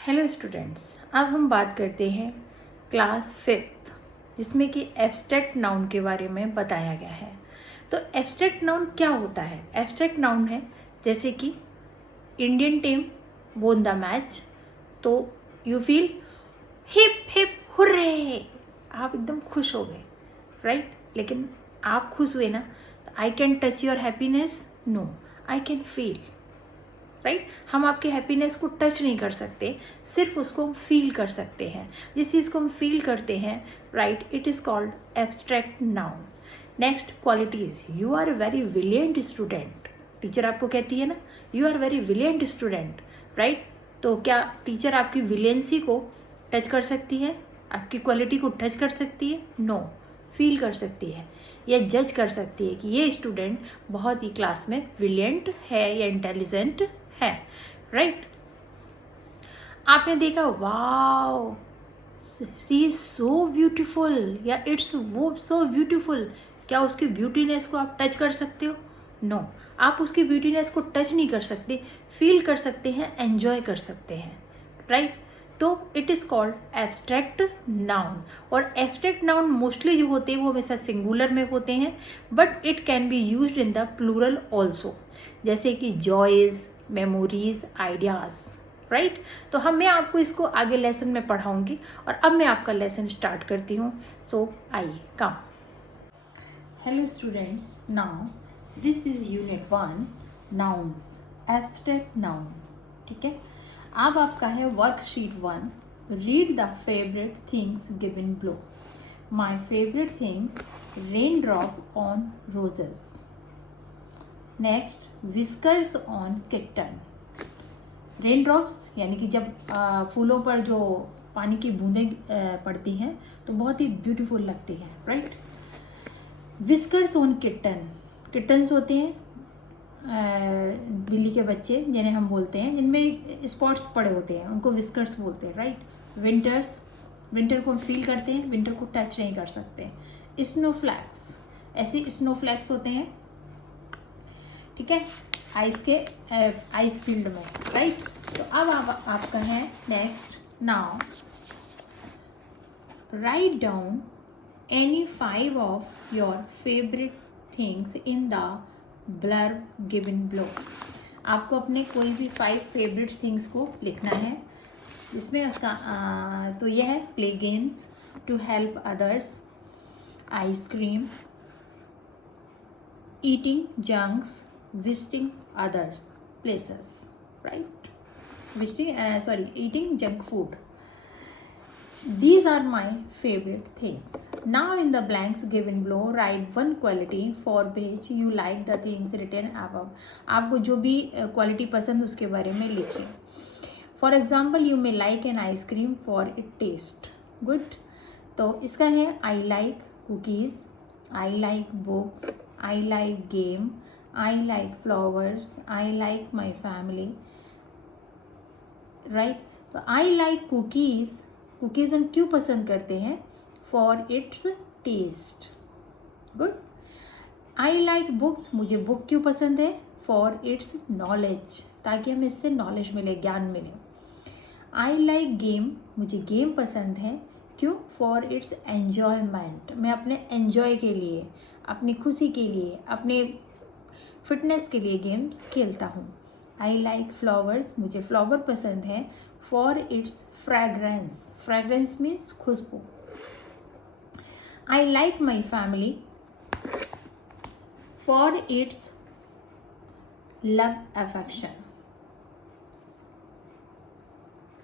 Hello students, अब हम बात करते हैं क्लास 5th जिसमें कि एब्स्ट्रैक्ट नाउन के बारे में बताया गया है। तो एब्स्ट्रैक्ट नाउन क्या होता है? एब्स्ट्रैक्ट नाउन है जैसे कि Indian team won the match, तो you feel hip hip hurray, आप एकदम खुश हो गए, राइट? लेकिन आप खुश हुए ना, I can touch your happiness, no, I can feel, right? हम आपके हैप्पीनेस को टच नहीं कर सकते, सिर्फ उसको हम फील कर सकते हैं। जिस चीज़ को हम फील करते हैं, right, it is called abstract noun. Next, qualities. You are very brilliant student. Teacher आपको कहती है ना, you are very brilliant student, right? तो क्या टीचर आपकी ब्रिलियंसी को टच कर सकती है? आपकी क्वालिटी को टच कर सकती है? नो, फील कर सकती है या जज कर सकती है कि ये स्टूडेंट बहुत ही क्लास में ब्रिलियंट है या इंटेलिजेंट है, राइट? आपने देखा wow she is so beautiful या इट्स वो सो ब्यूटीफुल, क्या उसकी ब्यूटीनेस को आप टच कर सकते हो? नो, आप उसकी ब्यूटीनेस को टच नहीं कर सकते, फील कर सकते हैं, एंजॉय कर सकते हैं, राइट? तो it is called abstract noun. और एब्स्ट्रैक्ट नाउन मोस्टली जो होते हैं वो हमेशा सिंगुलर में होते हैं, but it can be used in the plural also, जैसे कि जॉयज़, मेमोरीज, आइडियाज़, राइट? तो मैं आपको इसको आगे लेसन में पढ़ाऊंगी और अब मैं आपका लेसन स्टार्ट करती हूँ। सो आइए, come. Hello students, now this is unit 1, nouns, abstract noun. ठीक है, अब आपका है worksheet 1, read the favourite things given below. My favourite things, rain drop on roses. Next, whiskers on kitten. Rain drops यानी कि जब फूलों पर जो पानी की बूंदें पड़ती हैं तो बहुत ही ब्यूटीफुल लगती हैं, right? Whiskers on kitten, kittens होते हैं बिल्ली के बच्चे जिन्हें हम बोलते हैं, जिनमें स्पॉट्स पड़े होते हैं, उनको विस्कर्स बोलते हैं, राइट? विंटर को फील करते हैं, विंटर को टच नहीं कर सकते। स्नोफ्लैक्स, ऐसे स्नोफ्लैक्स होते हैं, ठीक है, आइस फील्ड में, राइट? तो अब आपका है next, now write down any 5 of your favourite things in the blurb given below. आपको अपने कोई भी 5 फेवरेट थिंग्स को लिखना है, जिसमें उसका तो यह है play games, to help others, ice cream, eating junks, visiting other places, right? Eating junk food. These are my favorite things. Now in the blanks given below, write one quality for which you like the things written above. आपको जो भी quality पसंद उसके बारे में लिखिए। For example, you may like an ice cream for its taste good. तो इसका है I like cookies, I like books, I like game, I like flowers, I like my family, right? तो I like cookies, कुकीज़ हम क्यों पसंद करते हैं? For its taste good. I like books, मुझे बुक क्यों पसंद है? For its knowledge, ताकि हमें इससे नॉलेज मिले, ज्ञान मिले। I like game, मुझे गेम पसंद है, क्यों? For its enjoyment, मैं अपने एन्जॉय के लिए, अपनी खुशी के लिए, अपने फिटनेस के लिए गेम्स खेलता हूँ। आई लाइक फ्लावर्स, मुझे फ्लावर पसंद है, for its fragrance, fragrance means खुशबू। I like my family, for its love affection.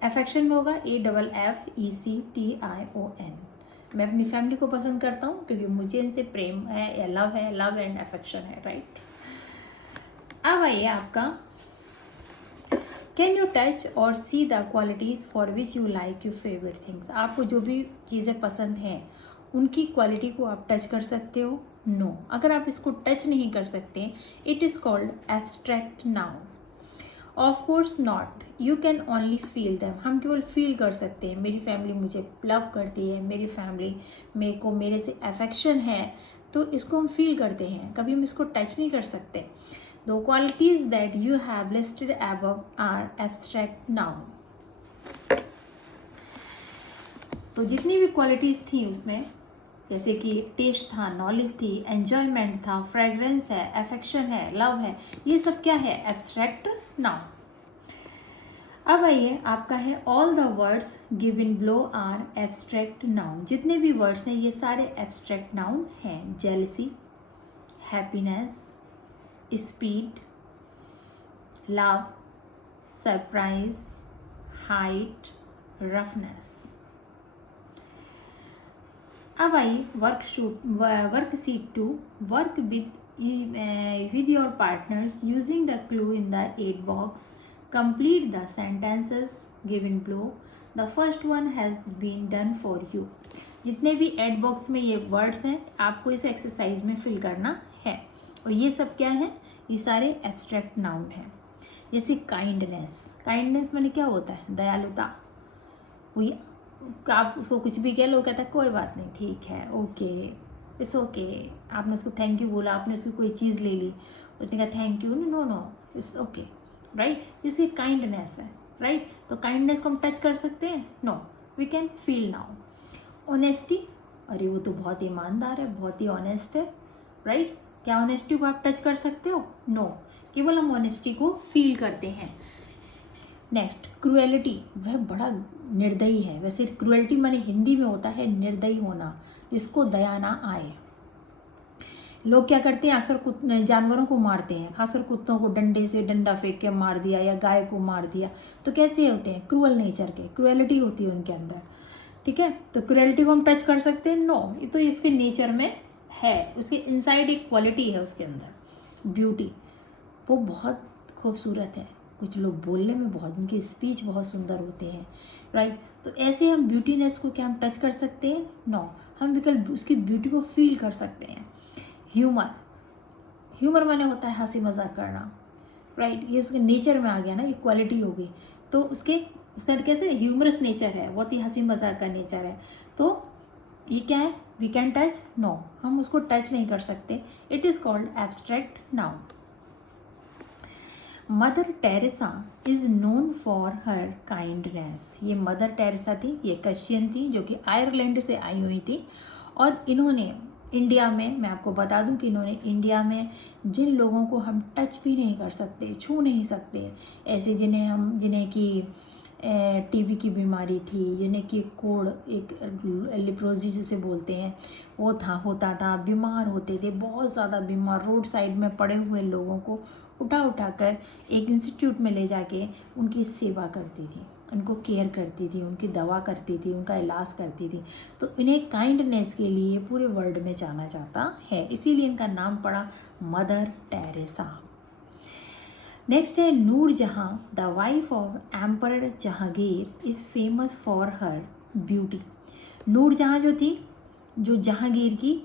Affection में होगा AFFECTION। मैं अपनी फैमिली को पसंद करता हूँ क्योंकि मुझे इनसे प्रेम है या लव एंड अफेक्शन है, राइट? अब आइए आपका, कैन यू टच और see the qualities for which you like your favourite things. आपको जो भी चीज़ें पसंद हैं उनकी क्वालिटी को आप टच कर सकते हो? नो, अगर आप इसको टच नहीं कर सकते, it is called abstract noun. Of course not, you can only feel them, हम केवल फील कर सकते हैं। मेरी फैमिली मुझे लव करती है, मेरी फैमिली मेरे से अफेक्शन है, तो इसको हम फील करते हैं, कभी हम इसको टच नहीं कर सकते। The qualities that you have listed above are abstract noun. तो जितनी भी क्वालिटीज़ थी उसमें, जैसे कि टेस्ट था, नॉलेज थी, एन्जॉयमेंट था, फ्रेगरेंस है, अफेक्शन है, लव है, ये सब क्या है? Abstract noun. अब आइए, आपका है all the words given below are abstract noun. जितने भी वर्ड्स हैं ये सारे एब्स्ट्रैक्ट नाउन हैं। Jealousy, happiness, speed, love, surprise, height, roughness. अब आइए worksheet 2, work with your partners using the clue in the 8 box. Complete the sentences given below. The first one has been done for you. जितने भी 8 box में ये words हैं आपको इस exercise में फिल करना है। और ये सब क्या है? ये सारे एब्स्ट्रैक्ट नाउन हैं। जैसे काइंडनेस, काइंडनेस माने क्या होता है? दयालुता। वो आप उसको कुछ भी कह लो, कहता है कोई बात नहीं, ठीक है, ओके, इट्स ओके। आपने उसको थैंक यू बोला, आपने उसको कोई चीज़ ले ली, उसने कहा thank you, no no it's okay, right. जिसकी काइंडनेस है, राइट। तो काइंडनेस को हम टच कर सकते हैं? No, we can feel now. Honesty, अरे वो तो बहुत ईमानदार है, बहुत ही ऑनेस्ट है, राइट। क्या ऑनेस्टी को आप टच कर सकते हो? नो, केवल हम ऑनेस्टी को फील करते हैं। नेक्स्ट, क्रुएलिटी, वह बड़ा निर्दयी है। वैसे क्रुएलिटी माने हिंदी में होता है निर्दयी होना, जिसको दया ना आए। लोग क्या करते हैं? अक्सर जानवरों को मारते हैं, खासकर कुत्तों को डंडे से डंडा फेंक के मार दिया या गाय को मार दिया। तो कैसे होते हैं? क्रूअल नेचर के, क्रुएलिटी होती है उनके अंदर, ठीक है। तो क्रुएलिटी को हम टच कर सकते हैं? नो, ये तो इसके नेचर में है, उसके इनसाइड एक क्वालिटी है उसके अंदर। ब्यूटी, वो बहुत खूबसूरत है, कुछ लोग बोलने में बहुत, उनके स्पीच बहुत सुंदर होते हैं, राइट। तो ऐसे हम ब्यूटीनेस को क्या हम टच कर सकते हैं? नो, हम बिल्कुल उसकी ब्यूटी को फील कर सकते हैं। ह्यूमर, ह्यूमर माने होता है हंसी मजाक करना, राइट। ये उसके नेचर में आ गया ना, ये क्वालिटी हो गई। तो उसका कैसे ह्यूमरस नेचर है, बहुत ही हंसी मजाक का नेचर है। तो ये क्या है? We can touch? नो, हम उसको टच नहीं कर सकते। It is called abstract noun. Mother Teresa is known for her kindness. ये मदर टेरेसा थी, ये क्रिश्चियन थी जो कि आयरलैंड से आई हुई थी। और इन्होंने इंडिया में, मैं आपको बता दूं कि इन्होंने इंडिया में जिन लोगों को हम टच भी नहीं कर सकते, छू नहीं सकते, ऐसे जिन्हें कि टीबी की बीमारी थी, जिन्हें कि कोढ़, एक लिप्रोजी जिसे बोलते हैं, वो होता था, बीमार होते थे, बहुत ज़्यादा बीमार, रोड साइड में पड़े हुए लोगों को उठा कर एक इंस्टीट्यूट में ले जाके उनकी सेवा करती थी, उनको केयर करती थी, उनकी दवा करती थी, उनका इलाज करती थी। तो इन्हें काइंडनेस के लिए पूरे वर्ल्ड में जाना जाता है, इसीलिए इनका नाम पड़ा मदर टेरेसा। नेक्स्ट है Nurjahan, the wife of emperor Jahangir is famous for her beauty. Nurjahan जो थी, जो जहांगीर की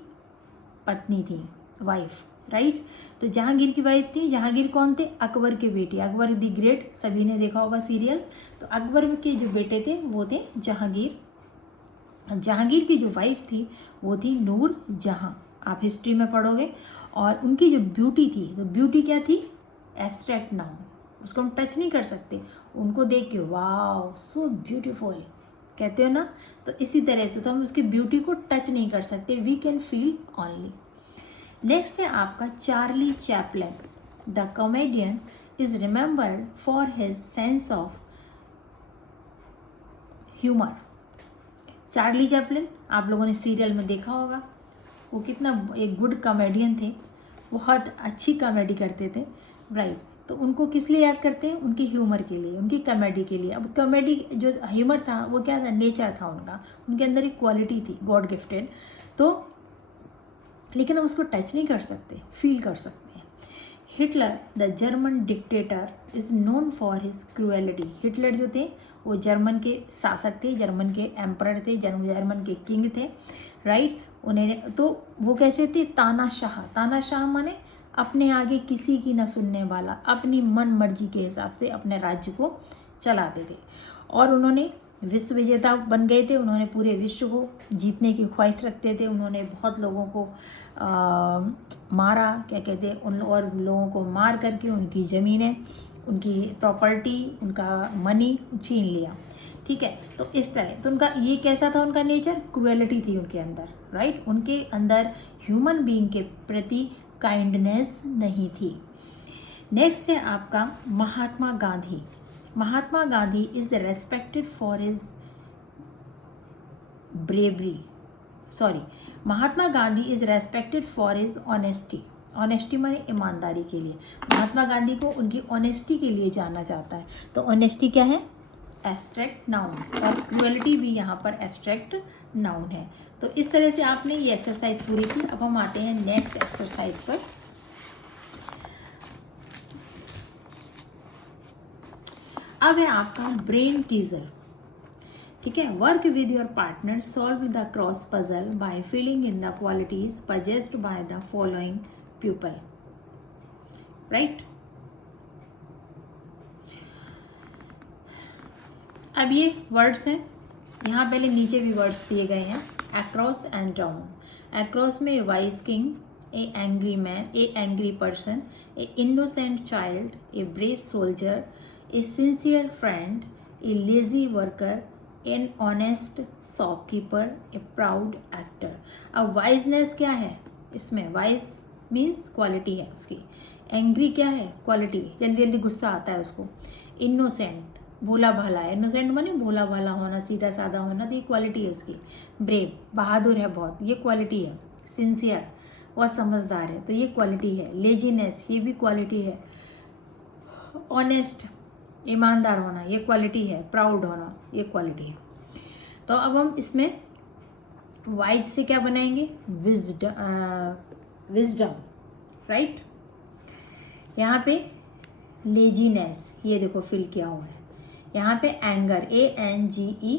पत्नी थी, वाइफ, राइट। तो जहांगीर की वाइफ थी। जहांगीर कौन थे? अकबर के बेटे, अकबर द ग्रेट, सभी ने देखा होगा सीरियल। तो अकबर के जो बेटे थे वो थे जहांगीर। जहांगीर की जो वाइफ थी वो थी नूरजहां, आप हिस्ट्री में पढ़ोगे। और उनकी जो ब्यूटी थी, तो ब्यूटी क्या थी? एब्स्ट्रैक्ट नाउन, उसको हम टच नहीं कर सकते। उनको देख के वाओ सो ब्यूटीफुल कहते हो ना, तो इसी तरह से तो हम उसकी ब्यूटी को टच नहीं कर सकते, we can feel only. Next है आपका Charlie Chaplin, the comedian is remembered for his sense of humour. Charlie Chaplin आप लोगों ने सीरियल में देखा होगा, वो कितना एक गुड कॉमेडियन थे, बहुत अच्छी कॉमेडी करते थे, राइट। तो उनको किस लिए याद करते हैं? उनके ह्यूमर के लिए, उनकी कॉमेडी के लिए। अब कॉमेडी जो ह्यूमर था वो क्या था? नेचर था उनका, उनके अंदर एक क्वालिटी थी, गॉड गिफ्टेड। तो लेकिन हम उसको टच नहीं कर सकते, फील कर सकते हैं। Hitler the German dictator is known for his cruelty. Hitler जो थे वो जर्मन के शासक थे, जर्मन के एम्परर थे, जर्मन के किंग थे, राइट। उन्हें तो वो कैसे थे? तानाशाह। तानाशाह माने अपने आगे किसी की न सुनने वाला, अपनी मन मर्जी के हिसाब से अपने राज्य को चलाते थे। और उन्होंने विश्व विजेता बन गए थे, उन्होंने पूरे विश्व को जीतने की ख्वाहिश रखते थे। उन्होंने बहुत लोगों को मारा, क्या कहते हैं, उन और लोगों को मार करके उनकी ज़मीनें, उनकी प्रॉपर्टी, उनका मनी छीन लिया। ठीक है। तो इस तरह तो उनका ये कैसा था, उनका नेचर, क्रुएलिटी थी उनके अंदर, राइट। उनके अंदर ह्यूमन बीइंग के प्रति काइंडनेस नहीं थी। नेक्स्ट है आपका Mahatma Gandhi. Mahatma Gandhi is respected for his bravery, Mahatma Gandhi is respected for his honesty. Honesty माने ईमानदारी के लिए। महात्मा गांधी को उनकी ऑनेस्टी के लिए जाना जाता है। तो ऑनेस्टी क्या है, एब्स्ट्रैक्ट नाउन, और क्रुएलिटी भी यहाँ पर एब्स्ट्रैक्ट नाउन है। तो इस तरह से आपने ये एक्सरसाइज पूरी की। अब हम आते हैं नेक्स्ट एक्सरसाइज पर। अब है आपका ब्रेन टीजर, ठीक है। Work with your partner, solve the cross puzzle by filling in the qualities possessed by the following people, right. अब ये वर्ड्स हैं, यहाँ पहले नीचे भी वर्ड्स दिए गए हैं, अक्रॉस एंड डाउन। अक्रॉस में vice king, A angry man, A angry person, A innocent child, a brave soldier, A sincere friend, a lazy worker, an honest shopkeeper, A proud actor. अब वाइजनेस क्या है इसमें, wise means quality है उसकी। Angry क्या है, quality, जल्दी जल्दी गुस्सा आता है उसको। इनोसेंट, भोला भाला है, इनोसेंट माने भोला भाला होना, सीधा साधा होना, तो ये क्वालिटी है उसकी। ब्रेव, बहादुर है बहुत, ये क्वालिटी है। सिंसियर, वह समझदार है, तो ये क्वालिटी है। लेजीनेस, ये भी क्वालिटी है। ऑनेस्ट, ईमानदार होना, ये क्वालिटी है। प्राउड होना, ये क्वालिटी है। तो अब हम इसमें वाइज से क्या बनाएंगे, विजडम, राइट। यहाँ पे लेजीनेस, ये देखो फिल किया हुआ है। यहाँ पे एंगर, ANGER,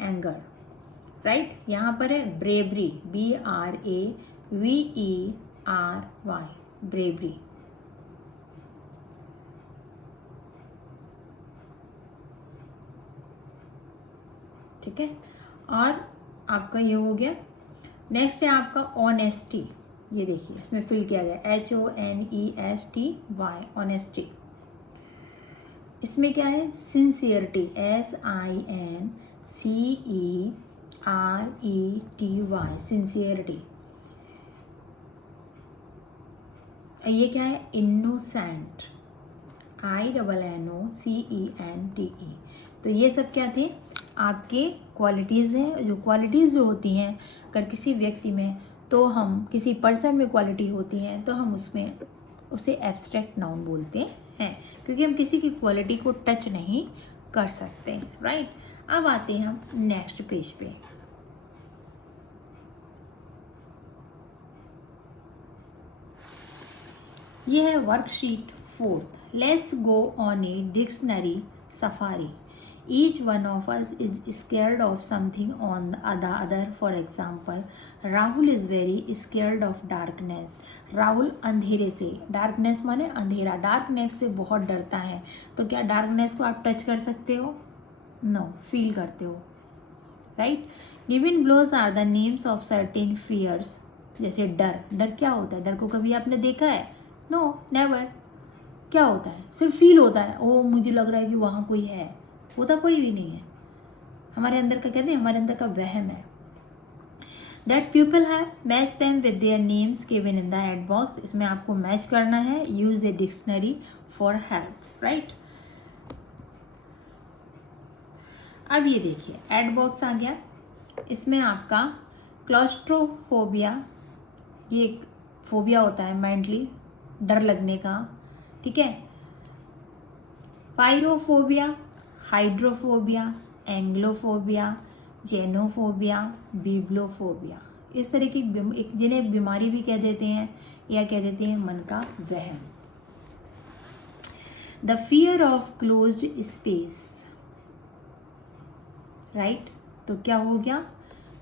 एंगर, राइट। यहाँ पर है ब्रेवरी, BRAVERY, ब्रेवरी। ठीक है, और आपका ये हो गया। नेक्स्ट है आपका ऑनेस्टी, ये देखिए इसमें फिल किया गया, HONESTY, ऑनेस्टी। इसमें क्या है, सिंसियरिटी, SINCERETY, सिंसियरिटी। ये क्या है, इनोसेंट, INNOCENTE। तो ये सब क्या थे, आपके क्वालिटीज़ हैं। जो क्वालिटीज़ जो होती हैं अगर किसी व्यक्ति में, तो हम किसी पर्सन में क्वालिटी होती हैं तो हम उसमें उसे एब्स्ट्रैक्ट नाउन बोलते हैं, क्योंकि हम किसी की क्वालिटी को टच नहीं कर सकते, राइट। अब आते हैं हम नेक्स्ट पेज पे। ये है worksheet 4। Let's go on a dictionary safari. Each one of us is scared of something on the other. For example, Rahul is very scared of darkness. Rahul अंधेरे से, डार्कनेस माने अंधेरा, डार्कनेस से बहुत डरता है। तो क्या डार्कनेस को आप टच कर सकते हो, नो, फील करते हो, right. Given below are the names of certain fears. जैसे डर, डर क्या होता है, डर को कभी आपने देखा है, नो, नेवर। क्या होता है, सिर्फ फील होता है, ओ मुझे लग रहा है कि वहाँ कोई है, होता कोई भी नहीं है। हमारे अंदर का कहते हैं, हमारे अंदर का वहम है। That people have match them with their names given in the aid box. इसमें आपको मैच करना है, use a dictionary for help, right. अब ये देखिए एड बॉक्स आ गया। इसमें आपका क्लॉस्ट्रोफोबिया, ये एक फोबिया होता है मेंटली, डर लगने का, ठीक है। पायरोफोबिया, हाइड्रोफोबिया, एंग्लोफोबिया, जेनोफोबिया, बिब्लोफोबिया, इस तरह की जिन्हें बीमारी भी कह देते हैं या कह देते हैं मन का वहम। The fear of closed space, right. तो क्या हो गया,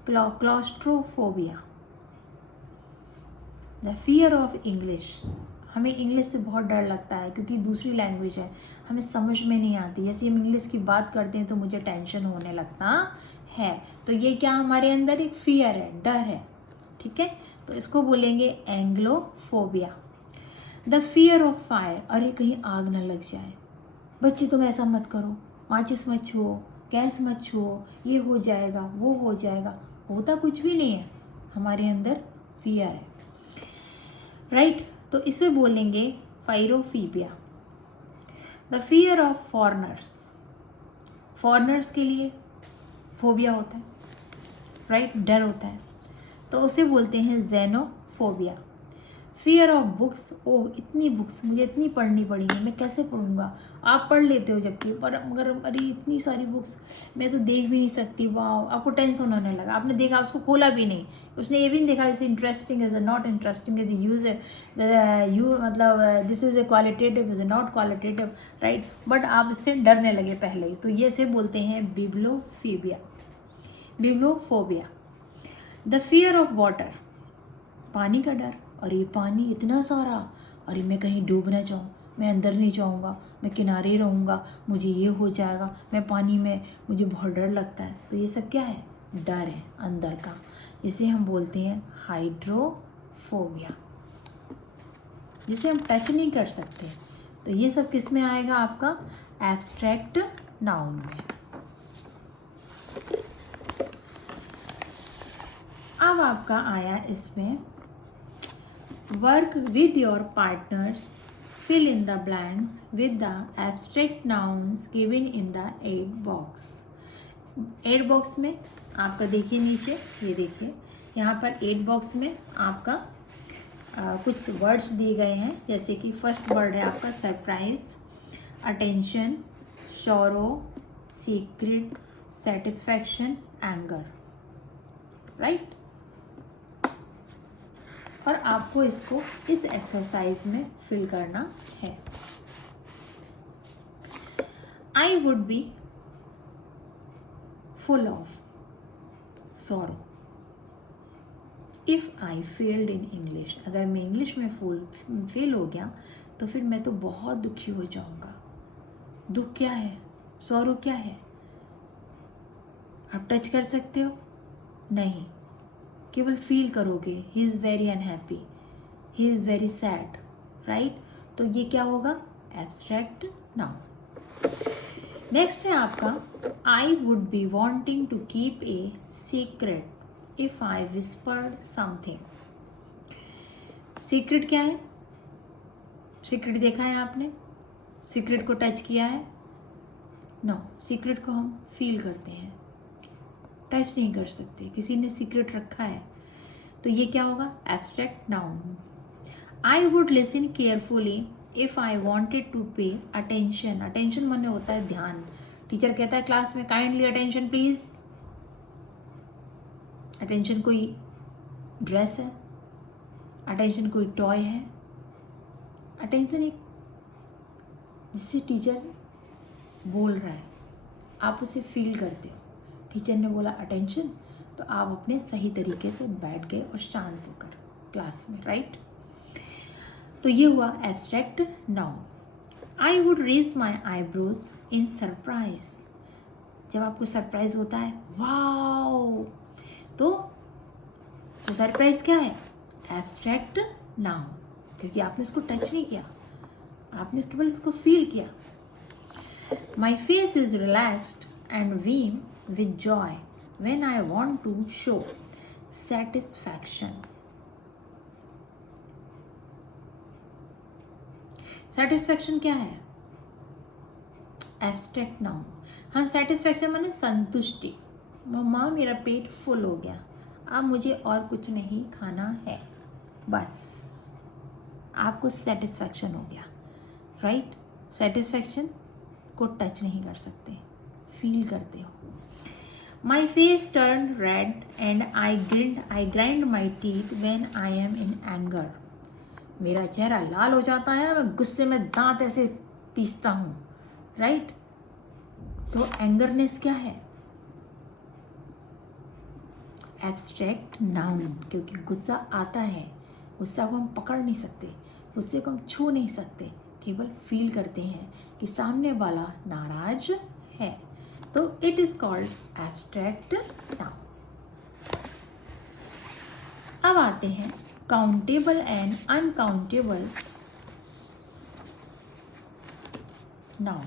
claustrophobia. The fear of English, हमें इंग्लिश से बहुत डर लगता है क्योंकि दूसरी लैंग्वेज है, हमें समझ में नहीं आती। जैसे हम इंग्लिश की बात करते हैं तो मुझे टेंशन होने लगता है। तो ये क्या हमारे अंदर एक फियर है, डर है, ठीक है। तो इसको बोलेंगे एंग्लोफोबिया। द फियर ऑफ फायर, अरे कहीं आग ना लग जाए, बच्चे तुम ऐसा मत करो, माचिस मत छुओ, गैस मत छुओ, ये हो जाएगा, वो हो जाएगा, होता कुछ भी नहीं है, हमारे अंदर फियर है, राइट। तो इसे बोलेंगे फाइरोफीबिया, the fear of foreigners. Foreigners के लिए फोबिया होता है, राइट, डर होता है, तो उसे बोलते हैं जेनोफोबिया। फियर ऑफ बुक्स, ओह इतनी बुक्स मुझे इतनी पढ़नी पड़ेगी, मैं कैसे पढ़ूंगा। आप पढ़ लेते हो जबकि, पर मगर अरे इतनी सारी बुक्स मैं तो देख भी नहीं सकती, वाह, आपको टेंशन होने लगा, आपने देखा, उसको खोला भी नहीं, उसने ये भी नहीं देखा is interesting is not interesting, is use you मतलब this is a qualitative is not qualitative, right, but आप इससे डरने लगे पहले ही। तो ये से बोलते हैं बिब्लोफीबिया, बिब्लोफोबिया। द फियर ऑफ वाटर, पानी का डर, और ये पानी इतना सारा, अरे मैं कहीं डूब ना जाऊँ, मैं अंदर नहीं जाऊँगा, मैं किनारे रहूँगा, मुझे ये हो जाएगा, मैं पानी में, मुझे बहुत डर लगता है। तो ये सब क्या है, डर है अंदर का, जिसे हम बोलते हैं हाइड्रोफोबिया, जिसे हम टच नहीं कर सकते। तो ये सब किस में आएगा, आपका एब्स्ट्रैक्ट नाउन में। अब आपका आया इसमें work with your partners, fill in the blanks with the abstract nouns given in the aid box। Aid box में आपका देखिए नीचे, ये देखिए यहाँ पर एड बॉक्स में आपका कुछ वर्ड्स दिए गए हैं, जैसे कि फर्स्ट वर्ड है आपका surprise, attention, sorrow, secret, satisfaction, anger, right. और आपको इसको इस एक्सरसाइज में फिल करना है। आई would B full of sorrow if I failed in English. अगर मैं इंग्लिश में फेल हो गया तो फिर मैं तो बहुत दुखी हो जाऊंगा। दुख क्या है, सॉरो क्या है, आप टच कर सकते हो नहीं, केवल फील करोगे, he is very unhappy, he is very sad, right. तो ये क्या होगा, एब्स्ट्रैक्ट नाउन। नेक्स्ट है आपका I would be wanting to keep a secret if I whispered something. Secret क्या है, सीक्रेट देखा है आपने, सीक्रेट को टच किया है, नो, सीक्रेट को हम फील करते हैं, टच नहीं कर सकते, किसी ने सीक्रेट रखा है। तो ये क्या होगा, abstract noun. I would listen carefully if I wanted to pay attention. Attention माने होता है ध्यान। टीचर कहता है क्लास में काइंडली अटेंशन प्लीज। अटेंशन कोई ड्रेस है, अटेंशन कोई टॉय है, अटेंशन एक जिससे टीचर बोल रहा है, आप उसे फील करते हो। टीचर ने बोला अटेंशन, तो आप अपने सही तरीके से बैठ गए और शांत होकर क्लास में, राइट। तो ये हुआ abstract noun. I would raise my eyebrows in surprise. जब आपको सरप्राइज होता है, वाओ, तो सरप्राइज क्या है, एब्स्ट्रैक्ट नाउन, क्योंकि आपने इसको टच नहीं किया, आपने केवल इसको फील किया। My face is relaxed and Vim with joy when I want to show satisfaction। satisfaction क्या है, एब्स्ट्रैक्ट नाउन। हम सेटिस्फैक्शन माने संतुष्टि, मम्मा मेरा पेट फुल हो गया, अब मुझे और कुछ नहीं खाना है, बस आपको सेटिस्फैक्शन हो गया, राइट। सेटिस्फैक्शन को टच नहीं कर सकते, फील करते हो। My face turned red and I grind my teeth when I am in anger। मेरा चेहरा लाल हो जाता है, मैं गुस्से में दांत ऐसे पीसता हूँ, राइट। तो एंगरनेस क्या है, एब्स्ट्रैक्ट नाउन, क्योंकि गुस्सा आता है, गुस्सा को हम पकड़ नहीं सकते, गुस्से को हम छू नहीं सकते, केवल फील करते हैं कि सामने वाला नाराज है। तो it is called abstract noun. अब आते हैं countable and uncountable noun,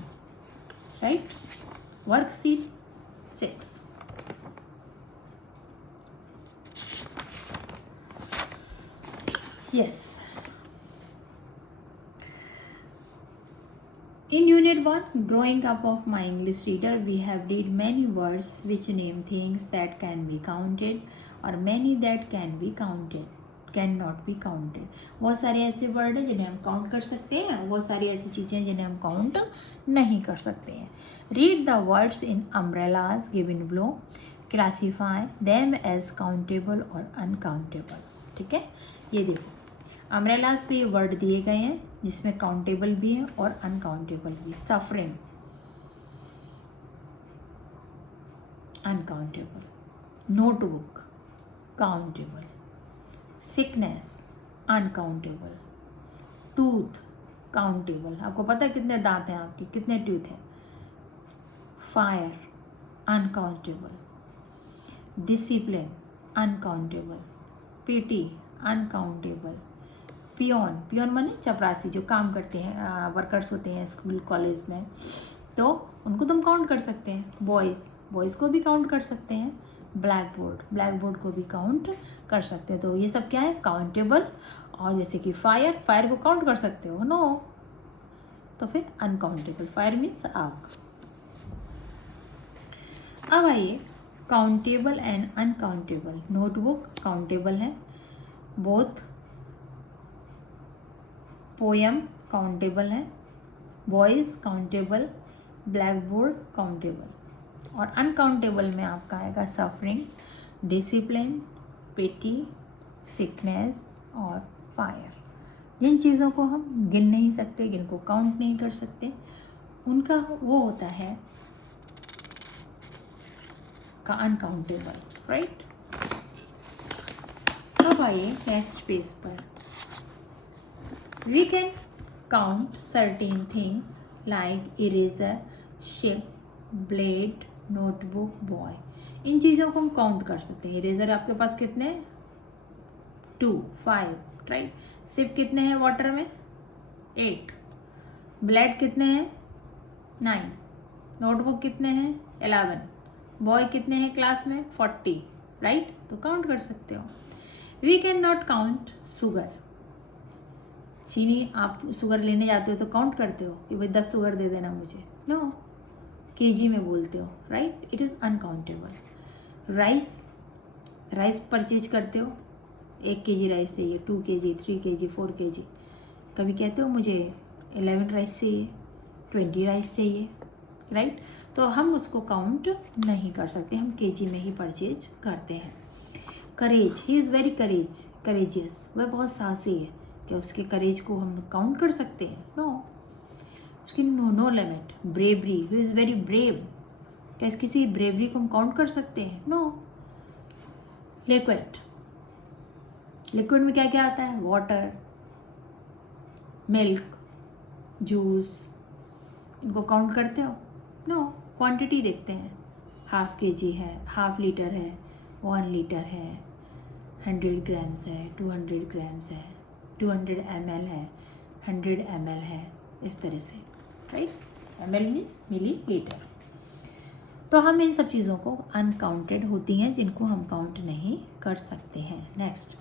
right. Worksheet 6. Yes. In Unit 1, Growing Up of My English Reader, we have read many words which name things that can be counted और many that cannot be counted. बहुत सारे ऐसे word हैं जिन्हें हम count कर सकते हैं, बहुत सारी ऐसी चीज़ें जिन्हें हम काउंट नहीं कर सकते हैं. Read the words in umbrellas given below. Classify them as countable और uncountable. ठीक है, ये देखो अम्ब्रेलाज पे ये वर्ड दिए गए हैं जिसमें काउंटेबल भी है और अनकाउंटेबल भी. Suffering uncountable, notebook countable, sickness uncountable, tooth countable, आपको पता है कितने दांत हैं आपके, कितने टूथ हैं. Fire uncountable, discipline uncountable, PT uncountable, peon माने चपरासी जो काम करते हैं, वर्कर्स होते हैं स्कूल कॉलेज में, तो उनको तुम काउंट कर सकते हैं. बॉयज़ को भी काउंट कर सकते हैं. ब्लैक बोर्ड को भी काउंट कर सकते हैं. तो ये सब क्या है, काउंटेबल. और जैसे कि फायर को काउंट कर सकते हो, नो. तो फिर अनकाउंटेबल. फायर मीन्स आग. अब आइए countable and uncountable. Notebook countable है, बोथ. पोयम काउंटेबल है, voice countable, black board countable. और अनकाउंटेबल में आपका आएगा सफरिंग, डिसिप्लिन, पिटी, सिकनेस और फायर. जिन चीज़ों को हम गिन नहीं सकते, जिनको काउंट नहीं कर सकते, उनका वो होता है का अनकाउंटेबल. राइट. अब आइए नेक्स्ट पेज पर. We can count certain things like eraser, ship, blade, notebook, boy. इन चीज़ों को हम काउंट कर सकते हैं. इरेजर आपके पास कितने, 2, 5, राइट. शिप कितने हैं वाटर में, 8. ब्लेड कितने हैं, 9. नोटबुक कितने हैं, 11. बॉय कितने हैं क्लास में, 40, राइट. तो काउंट कर सकते हो. We can not count sugar. चीनी आप शुगर लेने जाते हो तो काउंट करते हो कि भाई 10 शुगर दे देना मुझे, नो. केजी में बोलते हो, right. It is uncountable. Rice purchase करते हो, 1 kg राइस चाहिए, 2 kg, 3 kg, 4 kg. कभी कहते हो मुझे 11 राइस चाहिए, 20 राइस चाहिए, राइट. तो हम उसको काउंट नहीं कर सकते, हम केजी में ही परचेज करते हैं. करेज, ही इज़ वेरी करेजियस, वह बहुत साहसी है. क्या उसके करेज को हम काउंट कर सकते हैं, नो. उसकी no limit. Bravery, he is very brave, क्या किसी ब्रेवरी को हम काउंट कर सकते हैं, नो. लिक्विड में क्या क्या आता है, वाटर, मिल्क, जूस. इनको काउंट करते हो, नो. क्वांटिटी देखते हैं, 1/2 kg है, 1/2 लीटर है, 1 लीटर है, 100 ग्राम्स है, 200 ग्राम्स है, 200 ml है, 100 ml है, इस तरह से, राइट. ml मीन्स मिली लीटर. तो हम इन सब चीज़ों को अनकाउंटेड होती हैं जिनको हम काउंट नहीं कर सकते हैं. नेक्स्ट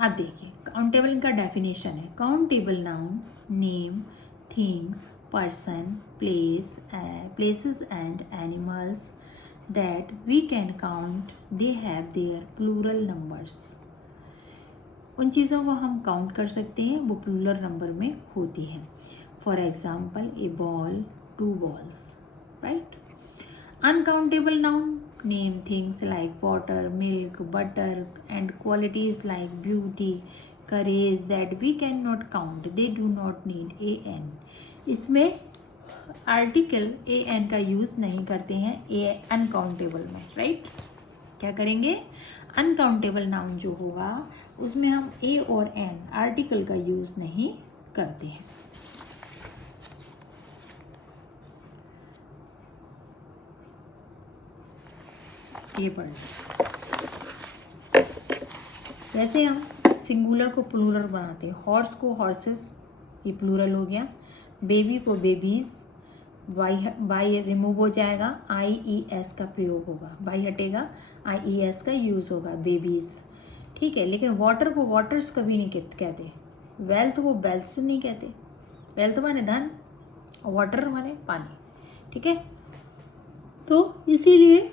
आप देखिए, काउंटेबल का डेफिनेशन है. Countable noun name things, person, places and animals that we can count, they have their plural numbers. उन चीज़ों को हम काउंट कर सकते हैं, वो प्लूरल नंबर में होती हैं. For example a ball, 2 balls, right. Uncountable noun name things like water, milk, butter and qualities like beauty, courage that we can not count, they do not need an. इसमें article an का use नहीं करते हैं ए uncountable में, right. क्या करेंगे, uncountable noun जो होगा उसमें हम ए और एन आर्टिकल का यूज़ नहीं करते हैं. ये पढ़, जैसे हम सिंगुलर को प्लूरल बनाते हैं. हॉर्स को हॉर्सेस, ये प्लूरल हो गया. बेबी को बेबीज, बाई रिमूव हो जाएगा, IES का प्रयोग होगा, बाई हटेगा, IES का यूज़ होगा, बेबीज़। ठीक है, लेकिन वाटर को वाटर्स कभी नहीं कहते, वेल्थ को वेल्थ नहीं कहते। वेल्थ माने धन और वाटर माने पानी। ठीक है, तो इसीलिए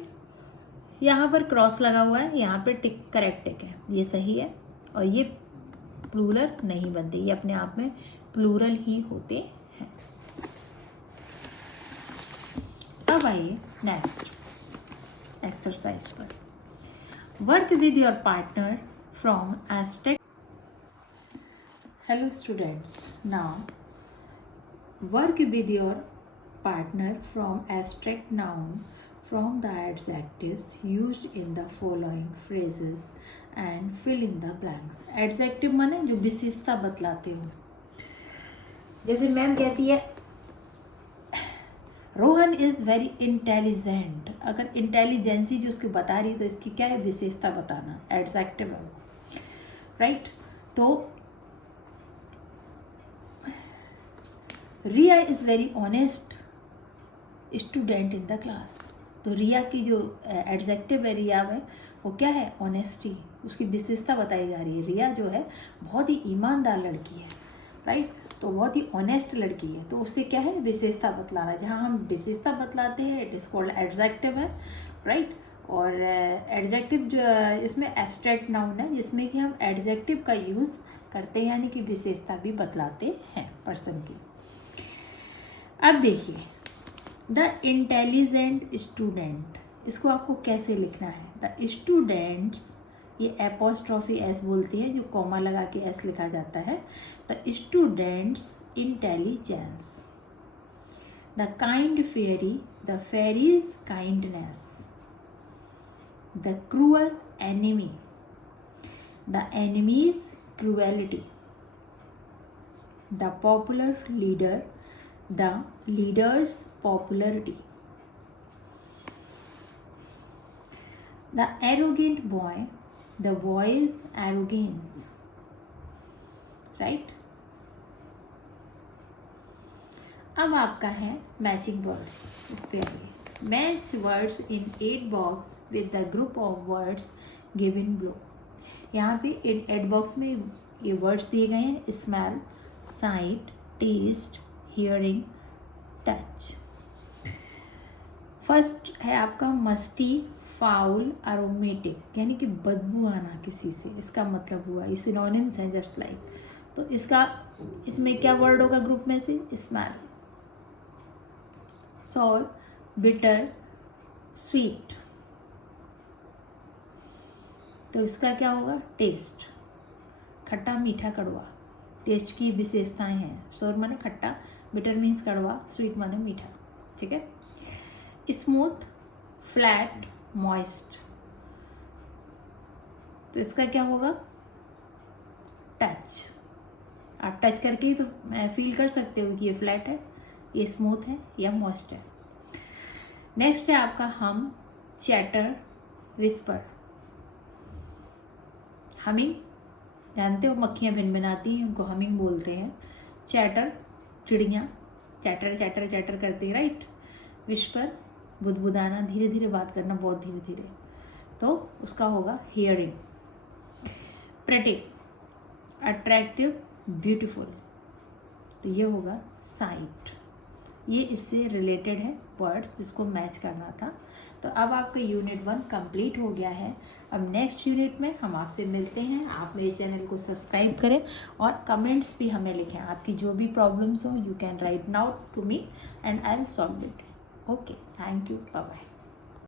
यहाँ पर क्रॉस लगा हुआ है, यहाँ पे टिक करेक्ट टिक है, ये सही है। और ये प्लूरल नहीं बनते, ये अपने आप में प्लूरल ही होते हैं। अब आइए नेक्स्ट एक्सरसाइज पर। Work with your partner from asterisk. Hello students, now work with your partner from abstract noun from the adjectives used in the following phrases and fill in the blanks। adjective माने जो विशेषता बतलाते हो। जैसे ma'am कहती है Rohan is very intelligent, अगर intelligence जो उसकी बता रही है तो इसकी क्या है, विशेषता बताना, एडजेक्टिव है, राइट। तो Riya is honest honest student in the class. तो रिया की जो एडजेक्टिव है रिया में वो क्या है, ऑनेस्टी, उसकी विशेषता बताई जा रही है। रिया जो है बहुत ही ईमानदार लड़की है, राइट। तो बहुत ही ऑनेस्ट लड़की है, तो उससे क्या है, विशेषता बतलाना। जहाँ हम विशेषता बतलाते हैं इट इज़ कॉल्ड एडजेक्टिव है, राइट। और एडजेक्टिव जो इसमें एब्स्ट्रैक्ट नाउन है जिसमें कि हम एडजेक्टिव का यूज़ करते हैं, यानी कि विशेषता भी बतलाते हैं पर्सन की। अब देखिए द इंटेलिजेंट स्टूडेंट, इसको आपको कैसे लिखना है। द स्टूडेंट्स, ये एपोस्ट्रॉफी एस बोलती है, जो कॉमा लगा के एस लिखा जाता है। The student's intelligence, the kind fairy, the fairy's kindness, the cruel enemy, the enemy's cruelty, the popular leader, the leader's popularity, the arrogant boy, the boy's arrogance, right। अब आपका है मैचिंग वर्ड्स। इस पे आइए, match words in 8 box with the group of words given below. यहाँ पे 8 box में ये वर्ड्स दिए गए हैं, smell, sight, taste, hearing, touch. First है आपका मस्टी, फाउल, अरोमेटिक, यानी कि बदबू आना किसी से, इसका मतलब हुआ, ये सिनोनिम्स हैं जस्ट लाइक। तो इसका इसमें क्या वर्ड होगा ग्रुप में से, स्मेल, सॉर, बिटर, स्वीट। तो इसका क्या होगा, टेस्ट, खट्टा, मीठा, कड़वा। टेस्ट की विशेषताएं हैं, सॉर माने खट्टा, बिटर मीन्स कड़वा, स्वीट माने मीठा। ठीक है, स्मूथ, फ्लैट, मॉइस्ट। तो इसका क्या होगा, टच। आप टच करके ही तो फील कर सकते हो कि ये फ्लैट है, ये स्मूथ है या मॉइस्ट है। नेक्स्ट है आपका हम, चैटर, विस्पर। हमिंग, जानते हो मक्खियाँ भिनभिनाती हैं, उनको हमिंग बोलते हैं। चैटर, चिड़ियाँ चैटर चैटर चैटर करती है, राइट। विस्पर, बुदबुदाना, धीरे धीरे बात करना, बहुत धीरे धीरे, तो उसका होगा हियरिंग। प्रेटी, अट्रैक्टिव, ब्यूटीफुल, तो ये होगा साइट। ये इससे रिलेटेड है वर्ड्स जिसको मैच करना था। तो अब आपका यूनिट 1 कंप्लीट हो गया है। अब नेक्स्ट यूनिट में हम आपसे मिलते हैं। आप मेरे चैनल को सब्सक्राइब करें और कमेंट्स भी हमें लिखें। आपकी जो भी प्रॉब्लम्स हो you can write now to me and I will solve it. Okay, thank you, bye bye.